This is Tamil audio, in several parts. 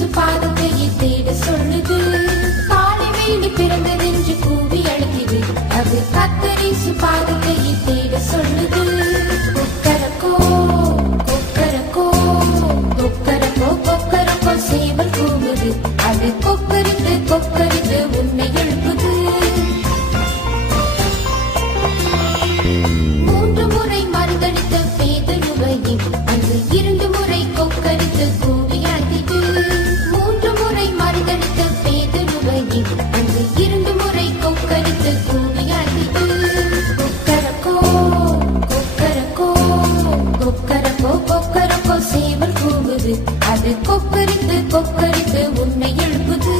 கத்தரிசு பாதத்தையே தேட சொல்லுது. காலை வேலி பிறந்ததென்று கூவி அழைக்குது. அது கத்தரிசு பாதத்தையே தேட சொல்லுது. கொக்கரக்கோ கொக்கரக்கோ கொக்கரக்கோ கொக்கரக்கோ சேவல் கூவுது. அது கொக்கரித்து கொக்கரித்து உன்னை எழுப்புது. 3 முறை மறுதளித்த பேதுருவையும் அன்று 2 முறை கொக்கரித்து கூவி அழைத்தது. 3 முறை மறுதளித்த பேதுருவையும் அன்று 2 முறை கொக்கரித்து கூவி அழைத்தது. கொக்கரக்கோ கொக்கரக்கோ கொக்கரக்கோ கொக்கரக்கோ சேவல் கூவுது. அது கொக்கரித்து கொக்கரித்து உன்னை எழுப்புது.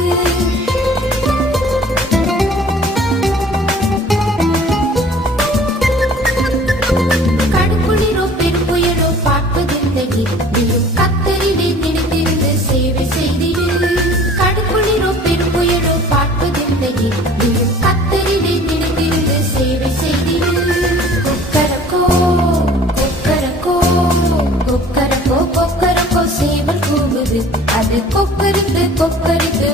கடுங்குளிரோ பெரும்புயலோ பார்ப்பதில்லை. நீயும் கத்தரிலே நினைத்திருந்து சேவை செய்திரு. கடுங்குளிரோ பெரும்புயலோ பார்ப்பதில்லை. நீயும் கத்தரிலே நினைத்திருந்து சேவை செய்திரு. கொக்கரக்கோ கொக்கரக்கோ கொக்கரக்கோ கொக்கரக்கோ சேவல் கூவுது. அது கொக்கரித்து கொக்கரித்து